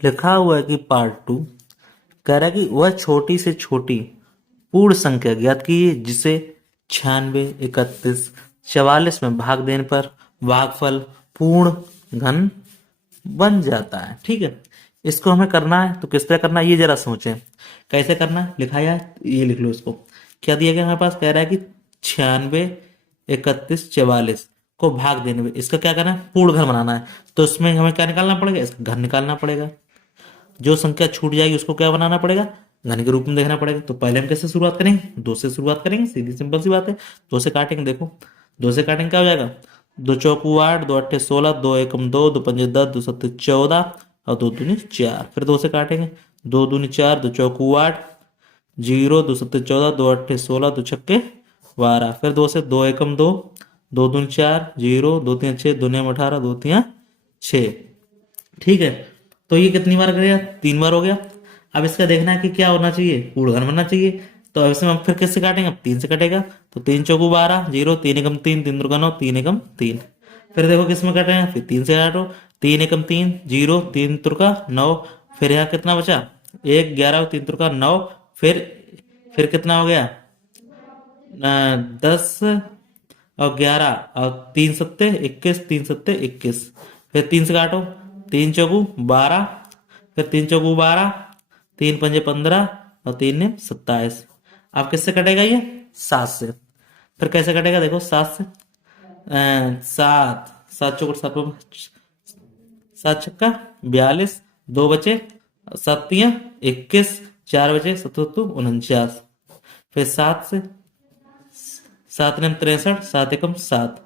लिखा हुआ है कि पार्ट 2 कह रहा है कि वह छोटी से छोटी पूर्ण संख्या ज्ञात कीजिए जिसे 96, 31, 44 में भाग देने पर भागफल पूर्ण घन बन जाता है। ठीक है, इसको हमें करना है तो किस तरह करना है ये जरा सोचें। कैसे करना है, लिखाया है ये लिख लो इसको। क्या दिया गया हमारे पास, कह रहा है कि 96, 31, 44 को भाग देने में इसका क्या करना है, पूर्ण घन बनाना है। तो इसमें हमें क्या निकालना पड़ेगा, इसका घन निकालना पड़ेगा। जो संख्या छूट जाएगी उसको क्या बनाना पड़ेगा, घन के रूप में देखना पड़ेगा। तो पहले हम कैसे शुरुआत करेंगे, 2 से शुरुआत करेंगे, सीधी सिंपल सी बात है। 2 से काटेंगे, देखो 2 से काटेंगे क्या हो जाएगा, 2 चौकू 8, 2 अट्ठे 16, 2 एकम 2, 2 पंजे 10, 2 सत्ते 14 और 2 दूनी 4। फिर 2 से काटेंगे, 2 दूनी 4, 2 चौकू 8, 0, 2 सत्ते 14, 2 अट्ठे 16, 2 छक्के 12। फिर 2 से 2 एकम 2, 2 दूनी 4, 0, 2 तीन 6, 2 नेम 18, 2 तियां 6। ठीक है, तो ये कितनी बार करेगा, 3 बार हो गया। अब इसका देखना है कि क्या होना चाहिए, पूर्ण घन बनना चाहिए। तो अब इसमें हम फिर किससे काटेंगे, अब 3 से कटेगा। तो 3 चौकू 12, 0, 3 एकम 3, 3 दुर्गा 9, 3 एकम 3। फिर देखो किस में कटेंगे, फिर 3 से काटो, 3 एकम 3, 0, 3 तुर्का 9। फिर यहाँ कितना बचा, 1, 11, 3 तुर्का 9। फिर कितना हो गया, 10 और 11 और 3 सत्ते 21, 3 सत्ते 21। फिर 3 से काटो, 3 चौकू 12, फिर 3 चौकू 12, 3 पंजे 15 और 3 ने 27। अब किससे कटेगा ये, 7 से। फिर कैसे कटेगा, देखो 7 से, 7 7 चौकट 7, 7 छक्का 42, 2 बचे, 7 तियां 21, 4 बचे 77, 49। फिर 7 से, 7 ने 63, 7 एकम 7।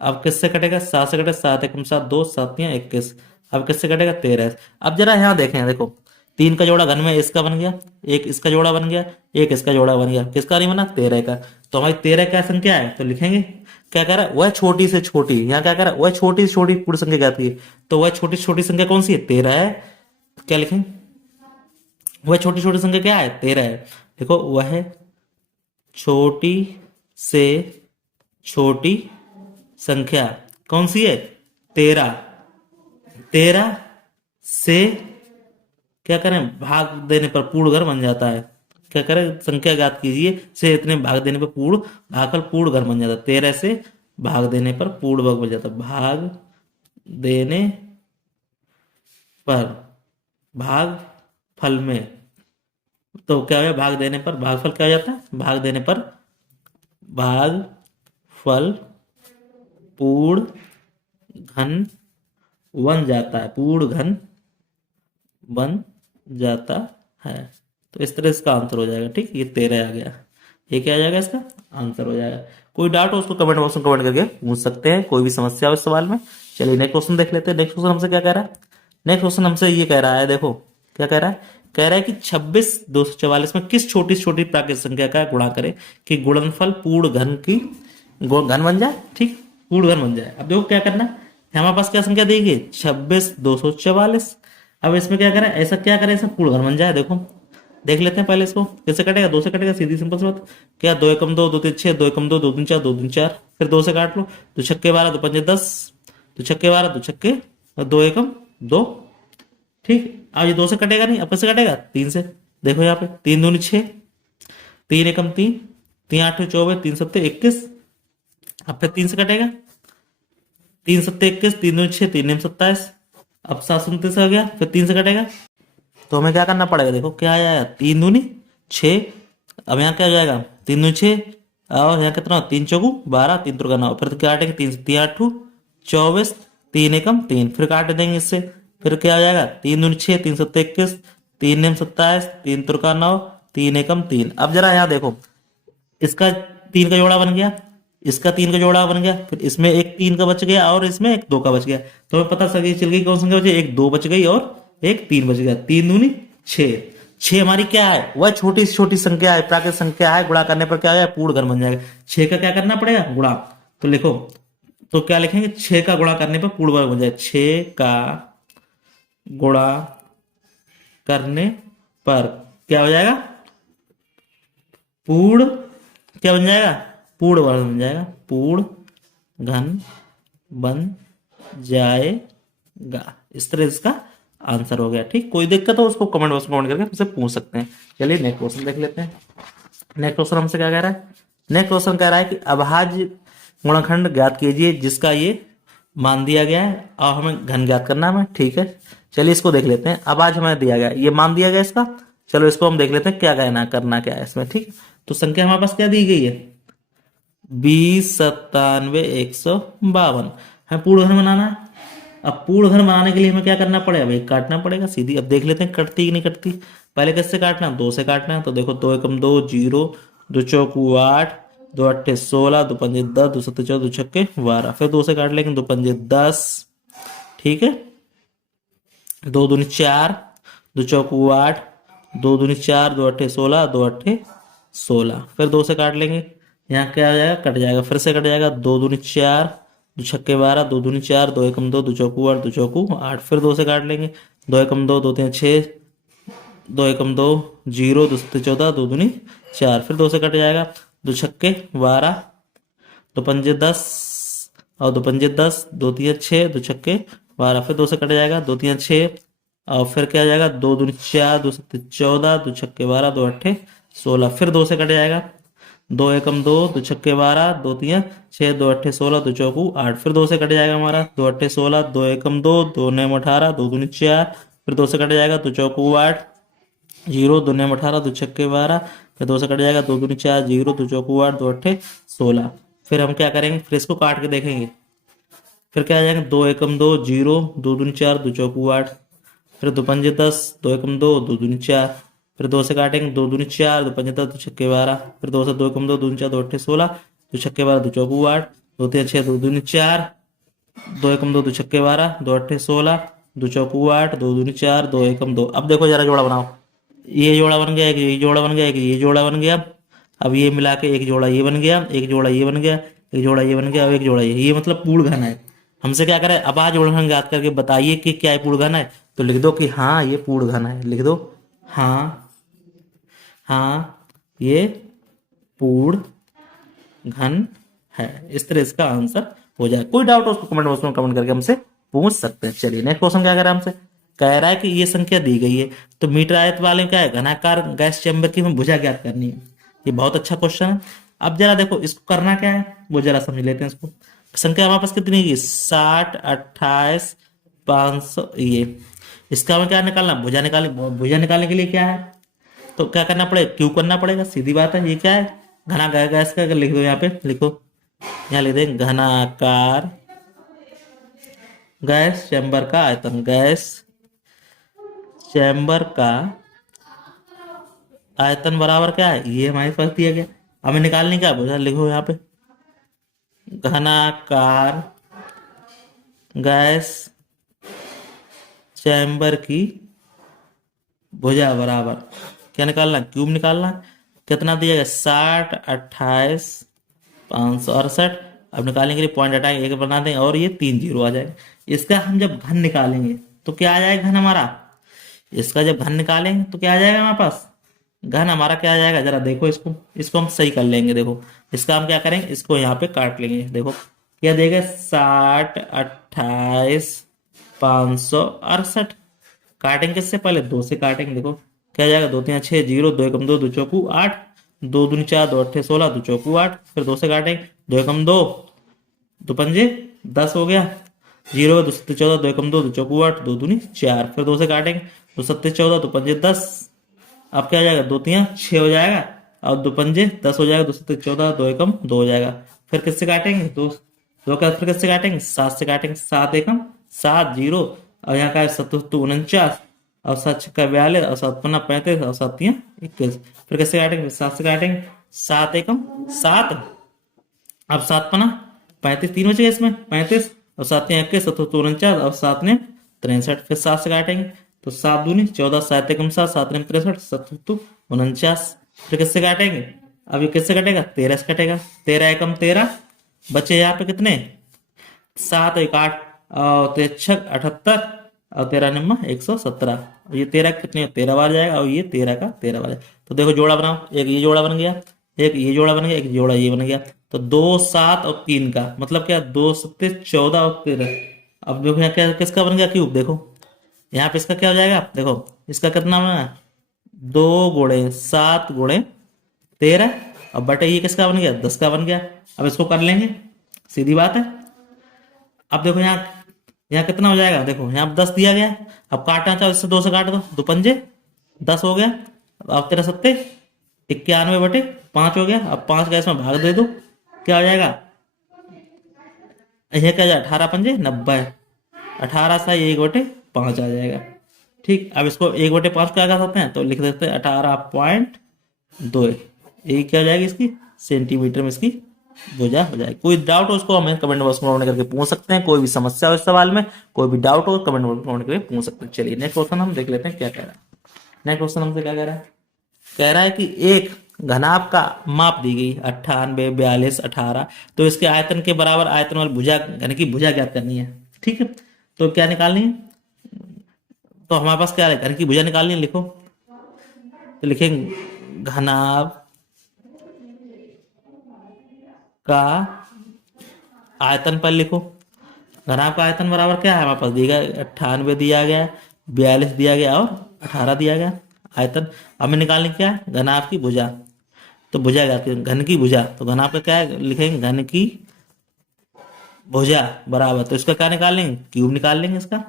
अब किससे कटेगा, 7 से कटेगा, 7 एकम 7, 2 7 21। अब किससे कटेगा, 13। अब जरा यहाँ देखें, देखो 3 का जोड़ा घन में इसका बन गया, एक इसका जोड़ा बन गया, एक इसका जोड़ा बन गया, किसका नहीं बना, 13 का। तो हमारी 13 क्या संख्या है, तो लिखेंगे क्या कह रहा है, वह छोटी से छोटी, यहाँ क्या कह रहा है, वह छोटी से छोटी पूर्ण संख्या कहती है। तो वह छोटी से छोटी संख्या कौन सी है, 13 है। क्या लिखें, वह छोटी छोटी संख्या क्या है, 13 है। देखो वह छोटी से छोटी संख्या कौन सी है, 13। 13 से क्या करें, भाग देने पर पूर्ण घर बन जाता है। क्या करें, संख्या ज्ञात कीजिए से इतने भाग देने पर पूर्ण भागफल पूर्ण घर बन जाता है। 13 से भाग देने पर पूर्ण वर्ग बन जाता है। भाग देने पर भाग फल में, तो क्या है, भाग देने पर भागफल क्या हो जाता है, भाग देने पर भाग फल पूर्ण घन बन जाता है, पूर्ण घन बन जाता है। तो इस तरह इसका आंसर हो जाएगा। ठीक, ये 13 आ गया, ये क्या आ जाएगा, इसका आंसर हो जाएगा। कोई डाउट हो उसको कमेंट बॉक्स में कमेंट करके पूछ सकते हैं, कोई भी समस्या हो इस सवाल में। चलिए नेक्स्ट क्वेश्चन देख लेते हैं। नेक्स्ट क्वेश्चन हमसे क्या कह रहा है, नेक्स्ट क्वेश्चन हमसे ये कह रहा है, देखो क्या कह रहा है, कह रहा है कि 26 244 में किस छोटी से छोटी प्राकृतिक संख्या का गुणा करे कि गुणनफल पूर्ण घन की घन बन जाए। ठीक, पूर्ण घन बन जाए। अब देखो क्या करना है, हमारे पास क्या संख्या दी गई, 26 244। अब इसमें क्या करें, ऐसा क्या करें, ऐसा पूर्ण घन बन जाए। देखो देख लेते हैं पहले इसको, कैसे कटेगा, 2 से कटेगा, सीधी सिंपल सी बात। क्या, 2 एकम 2, 2 तीन 6, 2 एकम 2, 2 तीन 4, 2 तीन 4। फिर 2 से काट लो, 2 छक्के 12, 2 पंजे 10, 2 छक्के 12, 2 छक्के और 2 एकम 2। ठीक, अब ये 2 से कटेगा नहीं, अब कैसे कटेगा, 3 से। देखो यहाँ पे 3 दूनी 6, 3 एकम 3, 3 8 24, 3 सत्ते 21। अब फिर 3 से कटेगा, 3 सत्ते 21, 3 दूनी 6, 3 नेम 27। अब 7 29 हो गया, फिर 3 से कटेगा। तो हमें क्या करना पड़ेगा, देखो क्या आया, 3 दूनी 6। अब यहाँ क्या हो जाएगा, 3 दूनी 6 और यहाँ कितना, 3 चौकू 12, 3 तुर्का 9। फिर क्या काटेंगे, 3 से 3 8 24, 3 एकम 3। फिर काट देंगे इससे, फिर क्या हो जाएगा, 3 दूनी 6, 3 सत्ते 21, 3 नेम 27, 3 तुर्का 9, 3 एकम 3। अब जरा यहाँ देखो, इसका 3 का जोड़ा बन गया, इसका 3 का जोड़ा बन गया, फिर इसमें एक 3 का बच गया और इसमें एक 2 का बच गया। तो हमें पता चल गई कौन संख्या बची, एक 2 बच गई और एक 3 बच गया। 3 दूनी 6, 6 हमारी क्या है, वह छोटी से छोटी संख्या है, प्राकृतिक संख्या है। गुणा करने पर क्या है, पूर्ण घन बन जाएगा। 6 का क्या करना पड़ेगा, गुणा। तो लिखो, तो क्या लिखेंगे, 6 का गुणा करने पर पूर्ण वर्ग बन जाए। 6 का गुणा करने पर क्या हो जाएगा, पूर्ण क्या बन जाएगा, पूर्ण वर्ग बन जाएगा, पूर्ण घन बन जाएगा। इस तरह इसका आंसर हो गया। ठीक, कोई दिक्कत हो उसको कमेंट बॉक्स में कमेंट करके हमसे पूछ सकते हैं। चलिए नेक्स्ट क्वेश्चन देख लेते हैं। नेक्स्ट क्वेश्चन हमसे क्या कह रहा है? नेक्स्ट क्वेश्चन कह रहा है कि अभाज्य गुणनखंड ज्ञात कीजिए जिसका ये मान दिया गया है और हमें घन ज्ञात करना है हमें। ठीक है, चलिए इसको देख लेते हैं। अभाज्य हमें दिया गया है, ये मान दिया गया इसका। चलो इसको हम देख लेते हैं क्या कहना करना क्या है इसमें। ठीक, तो संख्या हमारे पास क्या दी गई है? 20, 97, 152। हमें पूर्ण घन बनाना है। अब पूर्ण घन बनाने के लिए हमें क्या करना पड़ेगा भाई? काटना पड़ेगा सीधी। अब देख लेते हैं कटती कि नहीं कटती। पहले किससे काटना है? 2 से काटना है। तो देखो 2 एकम 2 0, 2 चौकू 8, 2 अट्ठे 16, 2 पंजे 10, 2 सत्ते 14, 2 छक्के 12। फिर 2 से काट लेंगे, 2 पंजे 10। ठीक है, 2 दूनी 4, 2 चौकू 8, 2 दूनी 4, 2 अट्ठे 16, 2 अट्ठे 16। फिर 2 से काट लेंगे, यहाँ क्या आ जाएगा? कट जाएगा। फिर से कट जाएगा, 2 दूनी 4, 2 छक्के 12, 2 दूनी 4, 2 एकम 2, 2 चौकू 8, 2 चौकू 8। फिर 2 से काट लेंगे, 2 एकम 2, 2 3 6, 2 एकम 2 0, 2 सत्ते 14, 2 दूनी 4। फिर 2 से कट जाएगा, 2 छक्के 12, 2 पंजे 10 और 2 पंजे 10, 2 तिया 6, 2 छक्के 12। फिर 2 से कट जाएगा, 2 तिया 6 और फिर क्या आ जाएगा? 2 दूनी 4, 2 सत्ते 14, 2 छक्के 12, 2 अट्ठे 16। फिर 2 से कट जाएगा, 2 एकम 2, 2 छक्के 12, 2 तिया 6, 2 अट्ठे 16, 2 चौकू 8। फिर 2 से कट जाएगा हमारा, 2 अट्ठे 16, 2 एकम 2, 2 नेम 18, 2 दूनी 4। फिर 2 से कट जाएगा, 2 चौकू 8 0, 2 नेम 18, 2 छक्के 12। फिर 2 से कट जाएगा, 2 दूनी 4 0, 2 चौकू 8, 2 अट्ठे 16। फिर हम क्या करेंगे? फिर इसको काट के देखेंगे। फिर क्या आ जाएगा? 2 एकम 2 0, 2 दूनी 4, 2 चौकू 8। फिर 2 पंजे 10, 2 एकम 2, 2 दूनी 4। फिर 2 से काटेंगे, 2 दूनी 4, 2 पंजे 10, 2 छक्के 12। फिर 2 से 2 एकम 2, 2 दूनी 4, 2 अट्ठे 16, 2 छक्के 12, 2 चौकू 8, 2 3 6, 2 दूनी 4, 2 एकम 2, 2 छक्के 12, 2 अट्ठे 16, 2 चौकू 8, 2 दूनी 4, 2 एकम 2। अब देखो जरा जोड़ा बनाओ। ये जोड़ा बन गया, एक ये जोड़ा बन गया, एक ये जोड़ा बन गया। अब ये मिला के एक जोड़ा ये बन गया, एक जोड़ा ये बन गया, एक जोड़ा ये बन गया और एक जोड़ा ये मतलब पूर्ण घन है। हमसे क्या करें? अब आज जोड़न याद करके बताइए कि क्या ये पूर्ण घन है। तो लिख दो कि हाँ ये पूर्ण घन है। लिख दो हाँ, हाँ ये पूर्ण घन है। इस तरह इसका आंसर हो जाए। कोई डाउट हो उसको कमेंट बॉक्स में कमेंट करके हमसे पूछ सकते हैं। चलिए नेक्स्ट क्वेश्चन क्या कह रहा है हमसे? कह रहा है कि ये संख्या दी गई है तो मीटर आयत वाले क्या है? घनाकार गैस चैम्बर की हमें भुजा ज्ञात करनी है। ये बहुत अच्छा क्वेश्चन है। अब जरा देखो इसको करना क्या है वो जरा समझ लेते हैं इसको। संख्या हमारे पास कितनी है? 60, 28, 500। ये इसका हमें क्या निकालना? भुजा निकालने। भुजा निकालने के लिए क्या है? तो क्या करना पड़ेगा? क्यों करना पड़ेगा, सीधी बात है। ये क्या है? घना गैस का लिख दो, यहाँ पे लिखो, यहाँ लिख दें घनाकार गैस चैम्बर का आयतन। गैस चैम्बर का आयतन बराबर क्या है? ये हमारे पास दिया गया। हमें निकालने क्या भुजा लिखो यहाँ पे, घनाकार गैस चैम्बर की भुजा बराबर क्या निकालना? क्यूब निकालना। कितना दिया गया? 60, 28, 568। अब निकालने के लिए पॉइंट हटाएंगे, एक बना देंगे और ये 3 जीरो आ जाएगा। इसका हम जब घन निकालेंगे तो क्या आ जाएगा? घन हमारा, इसका जब घन निकालेंगे तो क्या आ जाएगा हमारे पास? घन हमारा क्या आ जाएगा? जरा देखो इसको, इसको हम सही कर लेंगे। देखो इसका हम क्या करेंगे? इसको यहाँ पे काट लेंगे। देखो क्या देगा? 60, 28, 568। काटेंगे किससे? पहले 2 से काटेंगे। देखो क्या जाएगा? 2 3 6 0, 2 एकम 2, 2 चौकू 8, 2 दूनी 4, 2 अट्ठे 16, 2 चौकू 8। फिर 2 से काटेंगे, 2 एकम 2, 2 पंजे 10 हो गया, 0, 2 सत्ते 14, 2 एकम 2, 2 चौकू 8, 2 दूनी 4। फिर 2 से काटेंगे, 2 सत्ते 14, 2 पंजे 10। अब क्या हो जाएगा? 2 तिया 6 हो जाएगा और 2 पंजे 10 हो जाएगा, 2 सत्ते 14, 2 एकम 2 हो जाएगा। फिर किससे काटेंगे? 2 का फिर किससे काटेंगे? 7 से काटेंगे। 7 एकम 7 0 और यहाँ का है 7 49 और 7 छक्का 42 और 7 पन्ना 35 और 7 तिया 21। फिर कैसे काटेंगे? 7 से काटेंगे। 7 एकम 7, अब 7 पन्ना 35, 3 बचे इसमें 35 और 7 तिया 21, 7 49 और 7 ने 63। फिर 7 से काटेंगे तो 7 दूनी 14, 7 एकम 7, 7 ने 63, 7 49। फिर किससे काटेंगे? अब ये किससे कटेगा? 13 से कटेगा। 13 एकम 13, बचे यहाँ पे कितने? 7 एक 8 और 6 78 और 13 निम्मा 117। ये 13 कितने? 13 बार जाएगा और ये 13 का 13 बार जाएगा। तो देखो जोड़ा बनाओ, एक ये जोड़ा बन गया, एक ये जोड़ा बन गया, एक जोड़ा ये बन गया। तो 2 7 और 3 का मतलब क्या? 2 सत्ते 14 और 13। अब देखो यहाँ क्या किसका बन गया? क्यूब। देखो यहाँ पे इसका क्या हो जाएगा, देखो इसका कितना बना, 2 × 7 × 13, अब बटे ये किसका बन गया, 10 का बन गया। अब इसको कर लेंगे, सीधी बात है। अब देखो यहाँ यहाँ कितना हो जाएगा, देखो यहाँ पे 10 दिया गया है। अब काटना चाहो इससे 2 से काट दो, 2 पंजे 10 हो गया। अब 13×7 = 91/5 हो गया। अब 5 का इसमें भाग दे दो, क्या हो जाएगा, यह क्या जाए, 18×5 = 90, 18×1/5 आ जाएगा। ठीक, अब इसको 1/5 क्या कर सकते हैं, तो लिख देते हैं 18.2। ये क्या हो जाएगी, इसकी सेंटीमीटर में इसकी भुजा हो जाएगी। कोई डाउट हो उसको हमें कमेंट बॉक्स में कमेंट करके पूछ सकते हैं। कोई भी समस्या हो इस सवाल में, कोई भी डाउट हो कमेंट बॉक्स में कमेंट करके पूछ सकते हैं। चलिए नेक्स्ट क्वेश्चन हम देख लेते हैं क्या कह रहा है। नेक्स्ट क्वेश्चन हमसे क्या कह रहा है, कह रहा है कि एक घनाभ का माप दी गई 98, 42, 18, तो इसके आयतन के बराबर आयतन वाली भुजा यानी कि भुजा ज्ञात करनी है। ठीक है, तो क्या निकालनी है, तो हमारे पास क्या है, घन की भुजा निकालनी है। लिखो, तो लिखेंगे घनाभ का आयतन पर लिखो। घनाभ का आयतन बराबर क्या है, हमारे पास दिया गया 98 दिया गया, 42 दिया गया और 18 दिया गया आयतन। हमें निकालनी क्या है, घनाभ की भुजा। तो भुजा क्या, घन की भुजा, तो घनाभ का क्या है, लिखेंगे घन की भुजा बराबर, तो इसका क्या निकाल लेंगे, क्यूब निकाल लेंगे इसका,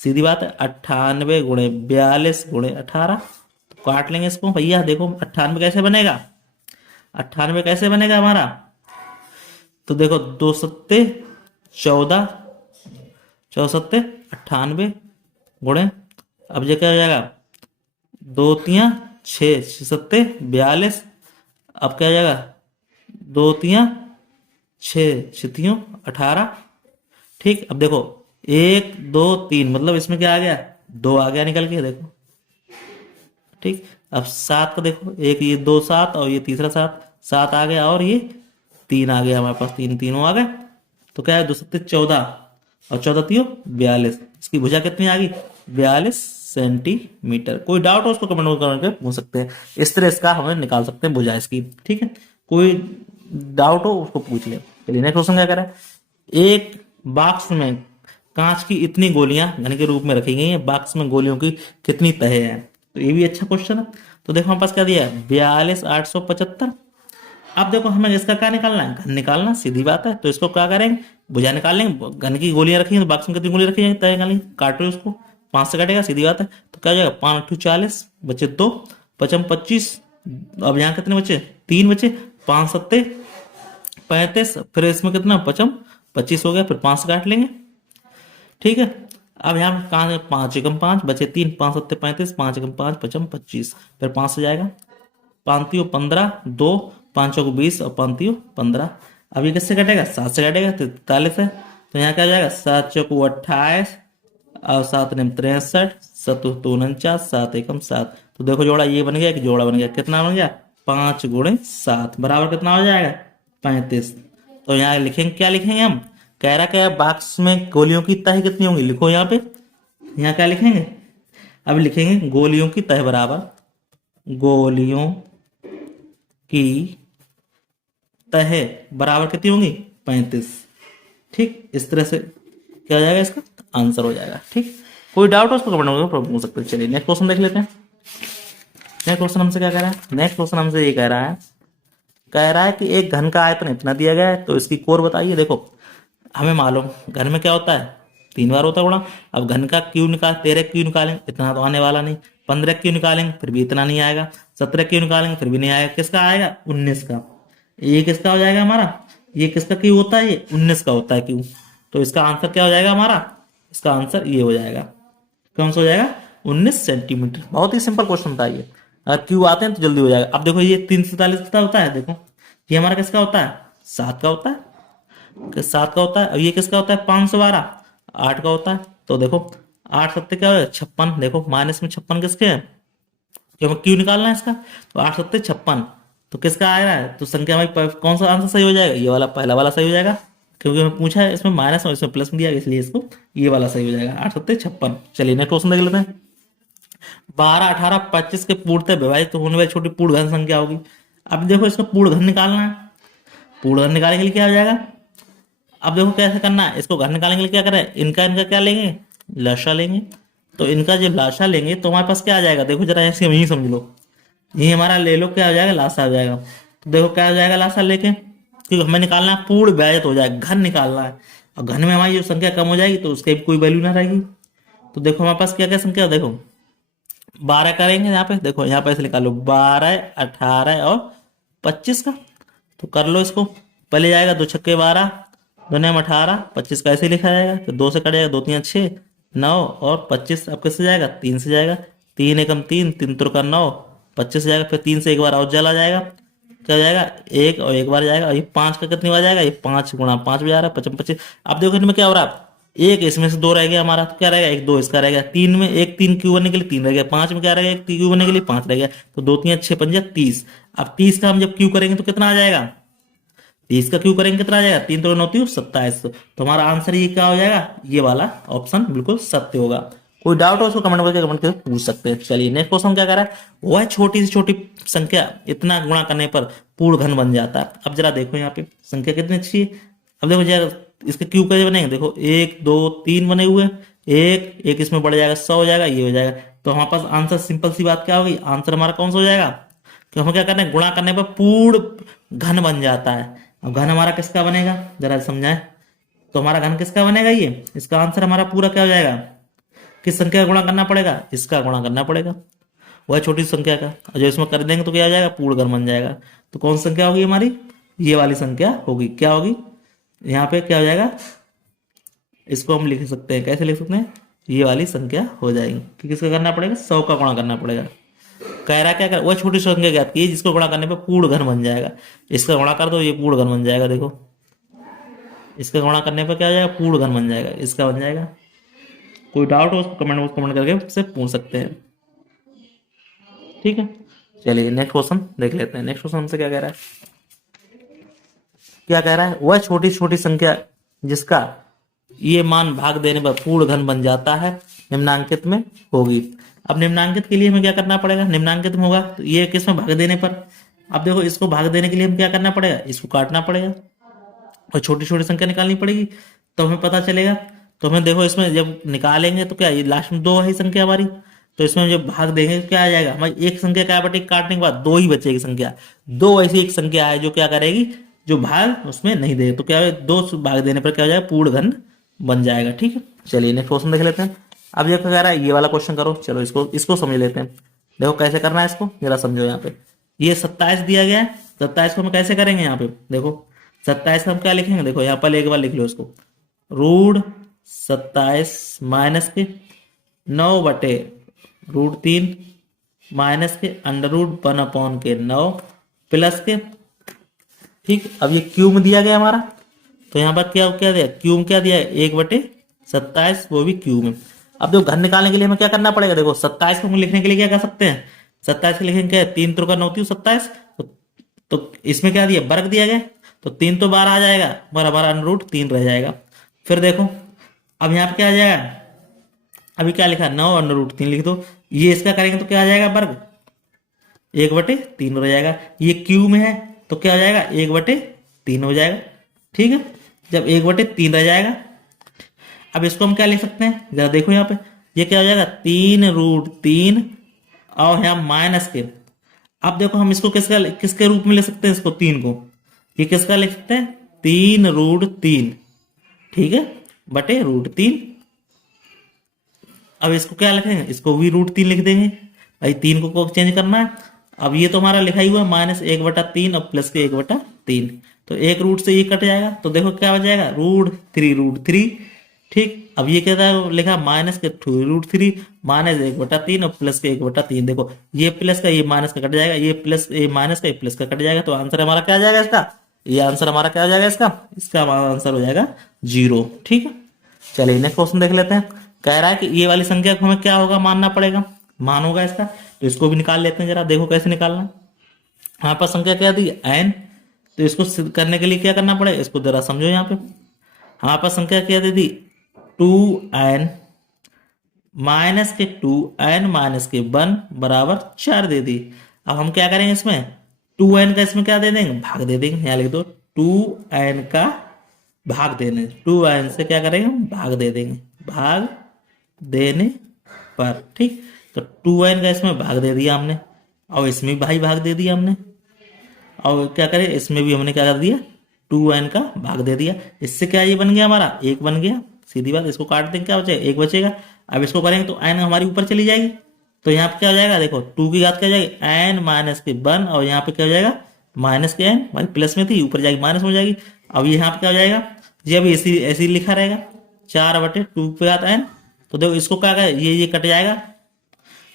सीधी बात है। 98 × 42 × 18, तो काट लेंगे इसको भैया। देखो 98 कैसे बनेगा, 98 कैसे बनेगा हमारा, तो देखो 2×7 = 14, 4×7 = 98 गुणे, अब ये क्या हो जाएगा, 2×3 = 6, 6×7 = 42, अब क्या हो जाएगा, 2×3 = 6, 6×3 = 18। ठीक, अब देखो 1 2 3 मतलब इसमें क्या आ गया, 2 आ गया निकल के, देखो। ठीक, अब 7 का देखो, एक ये 2 7 और ये तीसरा 7, 7 आ गया और ये 3 आ गया हमारे पास, तीनों आ गए। तो क्या है, 2×7 = 14 और 14×3 = 42। इसकी भुजा कितनी आ गई, 42 सेंटीमीटर। कोई डाउट हो उसको कमेंट करके पूछ सकते हैं। इस तरह इसका हमें निकाल सकते हैं भुजा इसकी। ठीक है, कोई डाउट हो उसको पूछ ले। चलिए नेक्स्ट क्वेश्चन क्या करें, एक बॉक्स में कांच की इतनी गोलियां यानी कि रूप में रखी गई हैं, बॉक्स में गोलियों की कितनी तहें हैं। तो ये भी अच्छा क्वेश्चन है। तो देखो हमारे पास क्या दिया है, 42,875। अब देखो हमें इसका क्या निकालना है, घन निकालना, सीधी बात है। तो इसको क्या करेंगे, भुजा निकाल लेंगे। घन की गोलियां रखी हैं तो बॉक्स में कितनी गोलियां रखी हैं, तय निकालेंगे, काटो उसको, 5 से काटेगा, सीधी बात है। तो क्या हो जाएगा, 5×8 = 40 बचे 2, 5×5 = 25। अब यहाँ कितने बचे, 3 बचे, 5×7 = 35, फिर इसमें कितना 5×5 = 25 हो गया, फिर 5 से काट लेंगे। ठीक है, अब यहाँ कहाँ 5×5 बचे 3, 5×7 = 35, 5×5 = 25, फिर 5 से जाएगा, 5×3 = 15, 2, 5×4 = 20 और 5×3 = 15। अब ये किससे कटेगा, 7 से कटेगा, तो 43 है। तो यहाँ क्या हो जाएगा, 7×4 = 28 और 7×9 = 63, 7×2 = 49, 7×1 = 7। तो देखो जोड़ा ये बन गया, एक जोड़ा बन गया, कितना बन गया, 5×7 बराबर कितना हो जाएगा, 35। तो यहाँ लिखेंगे, क्या लिखेंगे हम, कह रहा क्या, बॉक्स में गोलियों की तह कितनी होंगी, लिखो यहाँ पे, यहाँ क्या लिखेंगे, अब लिखेंगे गोलियों की तह बराबर, गोलियों की तह बराबर कितनी होंगी, 35। ठीक, इस तरह से क्या हो जाएगा, इसका आंसर हो जाएगा। ठीक, कोई डाउट हो उसको कमेंट में पूछ सकते हैं। चलिए नेक्स्ट क्वेश्चन देख लेते हैं। नेक्स्ट क्वेश्चन हमसे क्या कह रहा है, नेक्स्ट क्वेश्चन हमसे ये कह रहा है कि एक घन का आयतन इतना दिया गया है, तो इसकी कोर बताइए। देखो हमें मालूम घन में क्या होता है, 3 बार होता है गुणा। अब घन का क्यू निकाल, 13 क्यू निकालेंगे, इतना तो आने वाला नहीं। 15 क्यू निकालेंगे, फिर भी इतना नहीं आएगा। 17 क्यू निकालेंगे, फिर भी नहीं आएगा। किसका आएगा, 19 का। ये किसका हो जाएगा हमारा, ये किसका क्यू होता है, ये 19 का होता है क्यू। तो इसका आंसर क्या हो जाएगा हमारा, इसका आंसर ये हो जाएगा, कौन सा हो जाएगा, 19 सेंटीमीटर। बहुत ही सिंपल क्वेश्चन था ये, अगर क्यू आते हैं तो जल्दी हो जाएगा। अब देखो ये 347 कितना होता है, देखो ये हमारा किसका होता है, 7 का होता है, 7 का होता है। और ये किसका होता है, 512, 8 का होता है। तो देखो 8 7 क्या है, 56। देखो माइनस में 56 किसके हैं, क्यों क्यू निकालना है इसका, तो 8 7 56, तो किसका आ रहा है, तो संख्या में कौन सा आंसर सही हो जाएगा, ये वाला, पहला वाला सही हो जाएगा, क्योंकि हमें पूछा है इसमें माइनस और इसमें प्लस में दिया, इसलिए इसको ये वाला सही हो जाएगा, 8 7 56। चलिए नेक्स्ट क्वेश्चन देख लेते हैं। 12 18 25 के पूर्णतः विभाजित होने वाली छोटी पूर्ण घन संख्या होगी। अब देखो इसका पूर्ण घन निकालना है। पूर्ण घन निकालने के लिए क्या हो जाएगा, अब देखो कैसे करना है, इसको घर निकालने के लिए क्या करें, इनका क्या लेंगे, लसा लेंगे। तो इनका जब लाशा लेंगे तो हमारे पास क्या आ जाएगा, देखो जरा ऐसे यही समझ लो, ये हमारा ले लो क्या हो जाएगा, लाशा आ जाएगा। तो देखो क्या हो जाएगा लाशा लेके, क्योंकि हमें निकालना है पूर्ण विभाजित हो जाएगा, घन निकालना है। और घन में हमारी जो संख्या कम हो जाएगी तो उसकी भी कोई वैल्यू ना रहेगी। तो देखो हमारे पास क्या क्या संख्या है, देखो 12 करेंगे यहाँ पे, देखो यहाँ पे ऐसे निकालो 12 18 और 25 का। तो कर लो इसको, पहले जाएगा 2 छक्के 12, 2 में 18, 25 का ऐसे ही लिखा जाएगा। फिर 2 से कट जाएगा, 2 3 6 9 और 25 अब किससे जाएगा, 3 से जाएगा। 3 एकम 3, 3 तुरका 9, 25 से जाएगा। फिर 3 से एक बार और चला जाएगा, क्या हो जाएगा, एक और एक बार जाएगा। और ये 5 का कितनी बार जाएगा, ये 5 गुणा 5 बजा रहा है 55 25। अब देखो इनमें क्या हो रहा है, एक इसमें से 2 रह गया हमारा, तो क्या रहेगा, एक 2 इसका रह गया। 3 में एक 3 क्यू बनने के लिए 3 रह गया। 5 में क्या रहेगा, एक क्यू बनने के लिए 5 रह गया। तो 2 3 6 5 30। अब 30 का हम जब क्यू करेंगे तो कितना आ जाएगा, 30 का क्यू करेंगे कितना आ जाएगा, 3 3 9 27। तो हमारा आंसर ये क्या हो जाएगा, ये वाला ऑप्शन बिल्कुल सत्य होगा। कोई डाउट हो उसको कमेंट करके पूछ सकते हैं। चलिए नेक्स्ट क्वेश्चन क्या कर रहा है, वह छोटी से छोटी संख्या इतना गुणा करने पर पूर्ण घन बन जाता है। अब जरा देखो यहाँ पे संख्या कितनी अच्छी है। अब देखो जरा इसके क्यू कैसे बनेंगे, देखो 1 2 3 बने हुए हैं, एक एक इसमें बढ़ जाएगा 100 हो जाएगा, ये हो जाएगा। तो हमारे पास आंसर सिंपल सी बात क्या होगी, आंसर हमारा कौन सा हो जाएगा, कि हमें क्या करना है, गुणा करने पर पूर्ण घन बन जाता है। अब घन हमारा किसका बनेगा, जरा समझाएं। तो हमारा घन किसका बनेगा, ये इसका आंसर हमारा पूरा क्या हो जाएगा, किस संख्या का गुणा करना पड़ेगा, इसका गुणा करना पड़ेगा, वह छोटी संख्या का। और जो इसमें कर देंगे तो क्या आ जाएगा, पूर्ण घन बन जाएगा। तो कौन सी संख्या होगी हमारी, ये वाली संख्या होगी। क्या होगी, यहाँ पे क्या हो जाएगा, इसको हम लिख सकते हैं, कैसे लिख सकते हैं, ये वाली संख्या हो जाएगी। कि किसका करना पड़ेगा, 100 का गुणा करना पड़ेगा। कह रहा क्या कर, वह छोटी संख्या ज्ञात की जिसको गुणा करने पर पूर्ण घन बन जाएगा। इसका गुणा कर दो, ये पूर्ण घन बन जाएगा। देखो इसका गुणा करने पर क्या हो जाएगा, पूर्ण घन बन जाएगा, इसका बन जाएगा। कोई डाउट हो उसको कमेंट करके से पूछ सकते हैं, ठीक है। चलिए नेक्स्ट क्वेश्चन देख लेते हैं। नेक्स्ट क्वेश्चन हमसे क्या कह रहा है, क्या कह रहा है, वह छोटी छोटी संख्या जिसका ये मान भाग देने पर पूर्ण घन बन जाता है निम्नांकित में होगी। अब निम्नांकित के लिए हमें क्या करना पड़ेगा, निम्नांकित में होगा तो ये किस में भाग देने पर। अब देखो इसको भाग देने के लिए हम क्या करना पड़ेगा, इसको काटना पड़ेगा और छोटी छोटी संख्या निकालनी पड़ेगी, तो हमें पता चलेगा। तो हमें देखो इसमें जब निकालेंगे तो क्या, ये लास्ट में 2 है संख्या हमारी, तो इसमें जब भाग देंगे तो क्या आ जाएगा, हमारी एक संख्या क्या बटेगी, काटने के बाद 2 ही बचेगी संख्या। 2 ऐसी एक संख्या है जो क्या करेगी, जो भाग उसमें नहीं देगी, तो क्या है, 2 भाग देने पर क्या हो जाएगा, पूर्ण घन बन जाएगा, ठीक है। चलिए नेक्स्ट क्वेश्चन देख लेते हैं। अब ये क्या कह रहा है, ये वाला क्वेश्चन करो। चलो इसको इसको समझ लेते हैं। देखो कैसे करना है इसको, जरा समझो। यहाँ पे ये 27 दिया गया है, 27 को हम कैसे करेंगे, यहाँ पे देखो 27 का हम क्या लिखेंगे, देखो यहाँ पर एक बार लिख लो इसको, √27 माइनस के 9/√3 माइनस के √1/9 प्लस के, ठीक। अब ये क्यू में दिया गया हमारा, तो यहाँ पर क्या क्या दिया, क्यू में क्या दिया है, 1/27, वो भी क्यू में। अब देखो घन निकालने के लिए हमें क्या करना पड़ेगा, देखो 27 को हम लिखने के लिए क्या कर सकते हैं, 27 के लिखेंगे क्या, 3 3 9 27। तो इसमें क्या दिया, वर्ग दिया गया, तो 3 तो 12 आ जाएगा, पर हमारा √3 रह जाएगा। फिर देखो अब यहाँ पे क्या आ जाएगा, अभी क्या लिखा, 9/√3 लिख दो। ये इसका करेंगे तो क्या आ जाएगा, वर्ग 1/3 हो जाएगा। ये क्यू में है तो क्या हो जाएगा, 1/3 हो जाएगा, ठीक है। जब 1/3 रह जाएगा, अब इसको हम क्या लिख सकते हैं, जरा देखो यहाँ पे, ये क्या हो जाएगा, 3√3 और यहाँ माइनस के। अब देखो हम इसको किसके रूप में ले सकते हैं, इसको 3 को, ये किसका लिख सकते हैं, 3√3, ठीक है, बटे √3। अब इसको क्या लिखेंगे, इसको भी √3 लिख देंगे भाई, 3 को चेंज करना है। अब ये तो हमारा लिखा ही हुआ -1/3 और प्लस के 1/3, तो एक रूट से ये कट जाएगा, तो देखो क्या हो जाएगा, √3, ठीक। अब ये क्या था, लिखा माइनस के √3 -1/3 और प्लस के 1/3। देखो ये प्लस का ये माइनस का कट जाएगा, ये प्लस ये माइनस का ये प्लस का कट जाएगा, तो आंसर हमारा क्या आ जाएगा इसका, ये आंसर हमारा क्या हो जाएगा इसका, इसका हमारा आंसर हो जाएगा 0, ठीक है। चलिए नेक्स्ट क्वेश्चन देख लेते हैं। कह रहा है कि ये वाली संख्या को हमें क्या होगा, मानना पड़ेगा, मान होगा इसका, तो इसको भी निकाल लेते हैं। जरा देखो कैसे निकालना। यहाँ पर संख्या क्या दी, n, तो इसको सिद्ध करने के लिए क्या करना पड़ेगा, इसको जरा समझो। यहाँ पे हमारे पास संख्या क्या दे दी, 2n माइनस के 2n माइनस के 1 बराबर 4 दे दी। अब हम क्या करेंगे, इसमें 2n का इसमें क्या दे देंगे, भाग दे देंगे। यहाँ लिख दो 2n का भाग देने, 2n से क्या करेंगे, भाग दे देंगे, भाग देने पर। ठीक, तो 2n का इसमें भाग दे दिया हमने, और इसमें भी भाग दे दिया हमने, और क्या करें इसमें भी हमने क्या कर दिया 2n का भाग दे दिया। इससे क्या ये बन गया हमारा 1 बन गया, सीधी बात। इसको काट देंगे क्या बचेगा 1 बचेगा। अब इसको करेंगे तो n हमारी ऊपर चली जाएगी, तो यहाँ पे क्या हो जाएगा देखो 2 की घात क्या हो जाएगी n माइनस के 1, और यहाँ पे क्या हो जाएगा माइनस के n, भाई प्लस में थी ऊपर जाएगी माइनस हो जाएगी। अब यहाँ पे क्या हो जाएगा जी, अभी ऐसी ऐसी लिखा रहेगा 4/2 पे घात n। तो देखो इसको क्या करें ये कट जाएगा,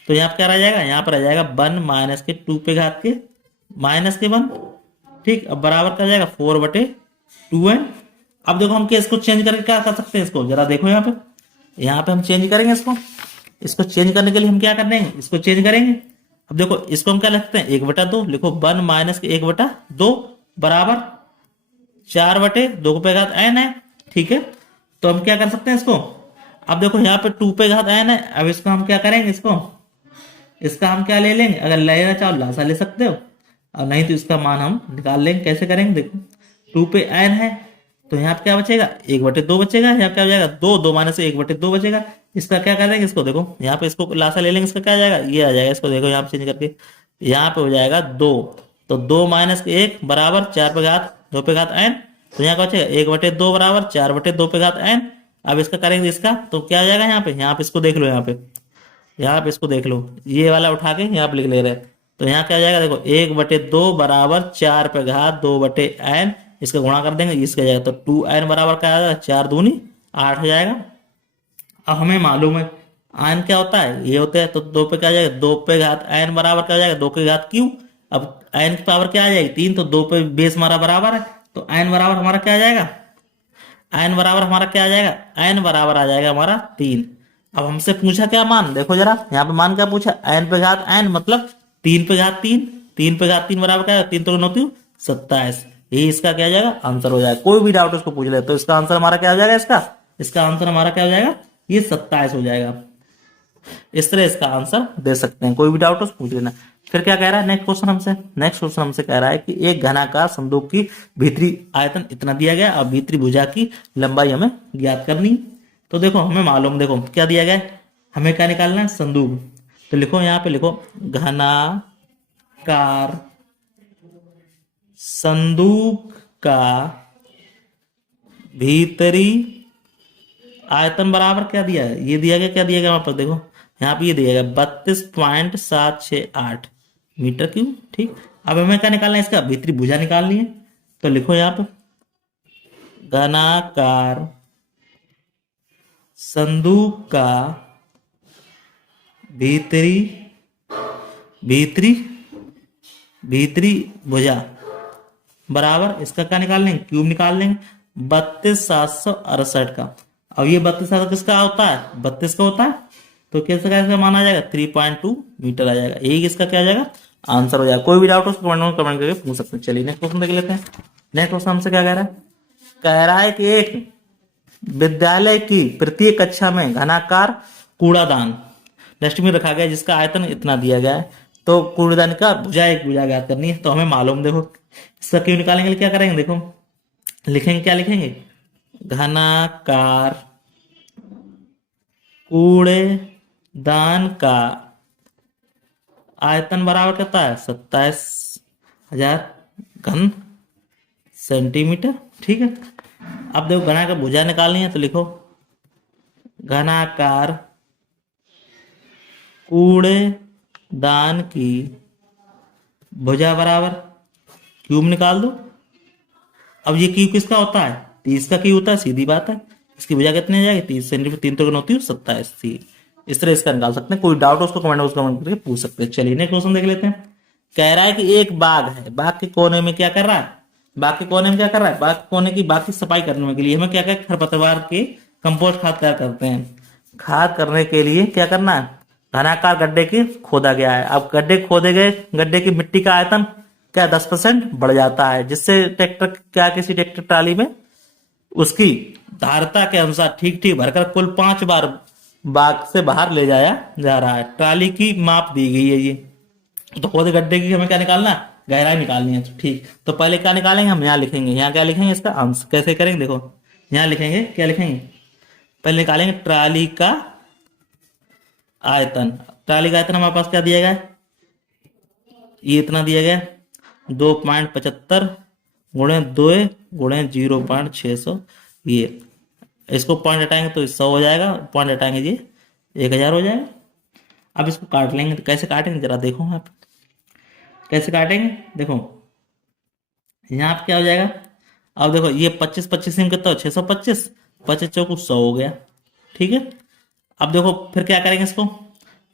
तो यहाँ पे क्या रह जाएगा, यहाँ पर रह जाएगा 1 माइनस के 2 पे घात के माइनस के 1। ठीक, अब बराबर क्या हो जाएगा 4/2n। अब देखो हम क्या इसको चेंज करके क्या कर सकते हैं, इसको जरा देखो यहाँ पे हम चेंज करेंगे इसको चेंज करने के लिए हम क्या कर देंगे, इसको चेंज करेंगे। अब देखो इसको हम क्या लिखते हैं 1/2 लिखो, 1 माइनस के 1/2 बराबर 4/2 पे घात n है। ठीक है, तो हम क्या कर सकते हैं इसको, अब देखो यहाँ पे 2 पे घात n है। अब इसको हम क्या करेंगे, इसका हम क्या ले लेंगे, अगर लेना चाहो लासा ले सकते हो, और नहीं तो इसका मान हम निकाल लेंगे। कैसे करेंगे देखो 2 पे n है, तो यहाँ पे क्या बचेगा 1/2 बचेगा, यहाँ क्या हो जाएगा 2 माइनस 1/2 बचेगा। इसका क्या करेंगे, इसको देखो यहाँ पे इसको लासा ले लेंगे, इसका क्या आ जाएगा ये आ जाएगा। इसको देखो यहाँ पे चेंज करके यहाँ पे हो जाएगा 2, तो 2 माइनस 1 बराबर 4 पे घात 2 पे घात n, तो यहाँ क्या बचेगा 1/2 बराबर 4/2 पे घात n। अब इसका करेंगे इसका तो क्या आ जाएगा, यहाँ पे इसको देख लो, यहाँ पे इसको देख लो, ये वाला उठा के यहाँ पे लिख ले रहे हैं। तो यहाँ क्या आ जाएगा देखो 1/2 बराबर 4 पे घात 2/n, इसका गुणा कर देंगे इसका जाएगा, तो 2n बराबर क्या आ जाएगा 4 दूनी 8 हो जाएगा। अब हमें मालूम है n क्या होता है, ये होता है, तो 2 पे क्या आ जाएगा 2 पे घात n बराबर क्या आ जाएगा 2 की घात क्यू। अब n की पावर क्या आ जाएगी 3, तो 2 पे बेस हमारा बराबर है, तो n बराबर हमारा क्या आ जाएगा, n बराबर हमारा क्या आ जाएगा, n बराबर आ जाएगा हमारा 3। अब हमसे पूछा क्या मान, देखो जरा यहाँ पे मान क्या पूछा n पे घात n मतलब 3 पे घात 3, 3 पे घात 3 बराबर क्या है 3 तो 9 27, यही इसका क्या हो जाएगा आंसर हो जाएगा। कोई भी डाउट उसको पूछ ले तो इसका आंसर हमारा क्या हो जाएगा, इसका आंसर हमारा क्या हो जाएगा ये 27 हो जाएगा। इस तरह इसका आंसर दे सकते हैं, कोई भी डाउट हो पूछ लेना। फिर क्या कह रहा है नेक्स्ट क्वेश्चन हमसे कह रहा है कि एक घनाकार संदूक की भीतरी आयतन इतना दिया गया और भीतरी भुजा की लंबाई हमें ज्ञात करनी। तो देखो हमें मालूम, देखो क्या दिया गया है, हमें क्या निकालना है संदूक। तो लिखो यहाँ पे लिखो घनाकार संदूक का भीतरी आयतन बराबर क्या दिया है, ये दिया गया, क्या दिया गया वहां पर देखो यहाँ पे ये दिया गया 32.768 मीटर क्यूब। ठीक, अब हमें क्या निकालना है, इसका भीतरी भुजा निकालनी है। तो लिखो यहाँ पे घनाकार संदूक का भीतरी भुजा बराबर इसका क्या निकाल लेंगे, क्यूब निकाल लेंगे 32,768 का। अब ये 32,700 किसका होता है, 32 का होता है, तो कैसे कैसे माना जाएगा 3.2 मीटर आ जाएगा, यही इसका क्या आ जाएगा आंसर हो जाएगा। कोई भी डाउट हो उसको कमेंट करके पूछ सकते हैं। चलिए नेक्स्ट क्वेश्चन देख लेते हैं। नेक्स्ट क्वेश्चन हमसे क्या कह रहा है कि एक विद्यालय की प्रत्येक कक्षा में घनाकार कूड़ादान डस्टबिन रखा गया जिसका आयतन इतना दिया गया है, तो कूड़ादान का भुजा ज्ञात करनी है। तो हमें मालूम, देखो इसका क्यों निकालेंगे क्या करेंगे, देखो लिखेंगे क्या लिखेंगे घनाकार कूड़ेदान का आयतन बराबर कितना है 27,000 घन सेंटीमीटर। ठीक है, अब देखो घना का भुजा निकालनी है, तो लिखो घनाकार कूड़ेदान की भुजा बराबर क्यूब निकाल दो। अब ये क्यूब किसका होता है 30 का क्यूब होता है, सीधी बात है। इसकी भुजा कितनी आ जाएगी 30 सेंटीमीटर, 3 तो 27। इस तरह इसका निकाल सकते हैं। कोई डाउट हो उसको कमेंट करके पूछ सकते हैं। चलिए नेक्स्ट क्वेश्चन देख लेते हैं। कह रहा है कि एक बाग है, बाग के कोने में क्या कर रहा है, बाग के कोने की बाग की सफाई करने के लिए हमें क्या क्या खरपतवार के कंपोस्ट खाद तैयार करते हैं। खाद करने के लिए क्या करना है, घनाकार गड्ढे की खोदा गया है। अब गड्ढे खोदे गए गड्ढे की मिट्टी का आयतन क्या 10% बढ़ जाता है, जिससे किसी ट्रैक्टर ट्राली में उसकी धारता के अनुसार ठीक ठीक भरकर कुल 5 बार बाग से बाहर ले जाया जा रहा है। ट्राली की माप दी गई है ये। तो खोदे गड्ढे की हमें क्या निकालना है, गहराई निकालनी है। ठीक, तो पहले क्या निकालेंगे हम, यहाँ लिखेंगे, यहाँ क्या लिखेंगे इसका आंसर कैसे करेंगे, देखो यहाँ लिखेंगे क्या लिखेंगे, पहले निकालेंगे ट्राली का आयतन, ट्राली का आयतन हमारे पास क्या दिया गया है, ये इतना दिया गया 2.75 गुणे 2 गुणे 0.600, ये इसको पॉइंट हटाएंगे तो 100 हो जाएगा, पॉइंट हटाएंगे ये 1000 हो जाएगा। अब इसको काट लेंगे, तो कैसे काटेंगे जरा देखो आप, कैसे काटेंगे देखो, यहाँ पे क्या हो जाएगा, अब देखो ये 25 25 में कितना हो, 625, 25 चौको 100 हो गया, ठीक है। अब देखो फिर क्या करेंगे इसको,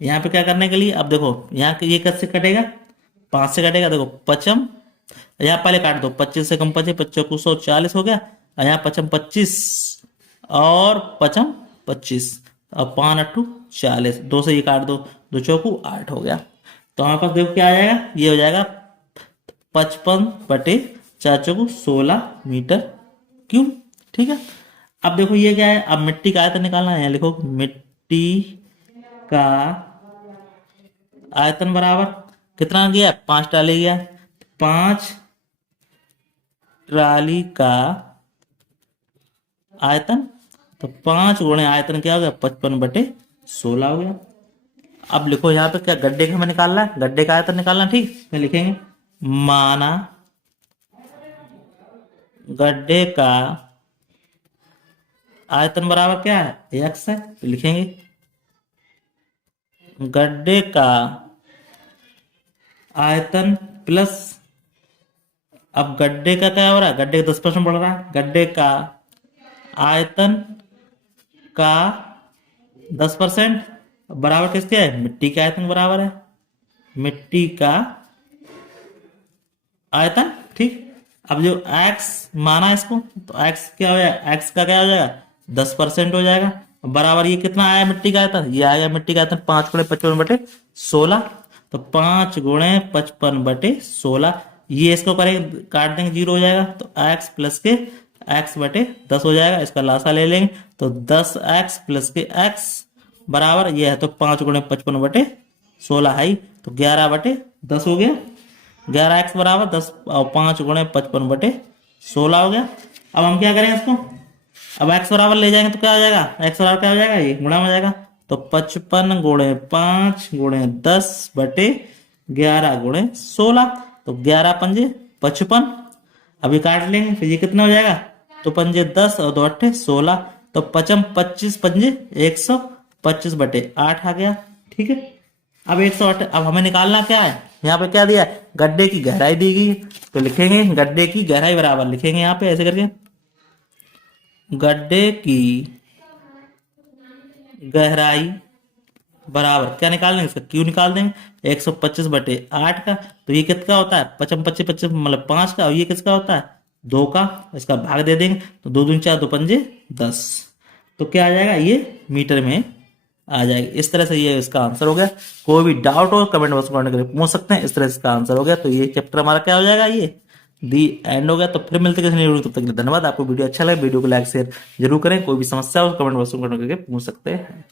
यहाँ पे क्या करने के लिए, अब देखो यहाँ ये कैसे कटेगा, 5 से कटेगा, देखो पचम, यहाँ पहले काट दो, 25 से कम 25, 25 को 140 हो गया, और यहाँ पचम 25 और पचम 25, अब 5 अट्ठू 40, 2 से ये काट दो, 2 चौकू 8 हो गया। तो हमारे पास देखो क्या आ जाएगा, ये हो जाएगा 55/4 चौको 16 मीटर क्यूब, ठीक है। अब देखो ये क्या है, अब मिट्टी का आयतन निकालना है, यहाँ लिखो मिट्टी का आयतन बराबर कितना गया, 5 ट्राली गया, 5 ट्राली का आयतन, तो 5 गुणे आयतन क्या हो गया, 55/16 हो गया। अब लिखो यहाँ पे क्या, गड्ढे का हमें निकालना है, गड्ढे का आयतन निकालना, ठीक है, लिखेंगे माना गड्ढे का आयतन बराबर क्या है, x है, तो लिखेंगे गड्ढे का आयतन प्लस, अब गड्ढे का क्या हो रहा है, गड्ढे का 10% बढ़ रहा है, गड्ढे का आयतन का 10% बराबर किसके है, मिट्टी के आयतन बराबर है, मिट्टी का आयतन, ठीक। अब जो x माना इसको, तो x क्या हो जाएगा, x का क्या हो जाएगा, 10% हो जाएगा, बराबर ये कितना आया मिट्टी का आयतन, ये आया मिट्टी का आयतन 5 गुणे 55/16, तो 5 गुणे 55/16, ये इसको करेंगे काट देंगे 0 हो जाएगा, तो x प्लस के x/10 हो जाएगा, इसका लासा ले लेंगे तो 10x प्लस के x बराबर ये है, तो 5 गुणे 55/16 है, तो 11/10 हो गया, 11x बराबर 10 और 5 गुणे 55/16 हो गया। अब हम क्या करें इसको, अब x बराबर ले जाएंगे तो क्या हो जाएगा, x बराबर क्या हो जाएगा, ये गुणा हो जाएगा, तो 55 गुणे 5 गुणे 10/11 गुणे 16, तो 11 पंजे 55, अभी काट लेंगे, फिर ये कितना हो जाएगा, तो पंजे 10 और 2 अट्ठे 16, तो 25 पंजे 125/8 आ गया, ठीक है। अब 108, अब हमें निकालना क्या है, यहाँ पे क्या दिया है, गड्ढे की गहराई दी गई, तो लिखेंगे गड्ढे की गहराई बराबर, लिखेंगे यहाँ पे ऐसे करके, गड्ढे की गहराई बराबर क्या निकाल देंगे, इसका क्यू निकाल देंगे, 125/8 का, तो ये किसका होता है, 55 25 25 मतलब 5 का, और ये किसका होता है 2 का, इसका भाग दे देंगे, तो 2 दूनी 4 2 पंजे 10, तो क्या आ जाएगा, ये मीटर में आ जाएगी। इस तरह से ये इसका आंसर हो गया। कोई भी डाउट हो कमेंट बॉक्स में कमेंट करके पूछ सकते हैं। इस तरह से इसका आंसर हो गया। तो ये चैप्टर हमारा क्या हो जाएगा, ये दी एंड हो गया। तो फिर मिलते हैं किसी नई वीडियो, तब तक के लिए धन्यवाद। आपको वीडियो अच्छा लगे वीडियो को लाइक शेयर जरूर करें। कोई भी समस्या हो कमेंट बॉक्स में कमेंट करके पूछ सकते हैं।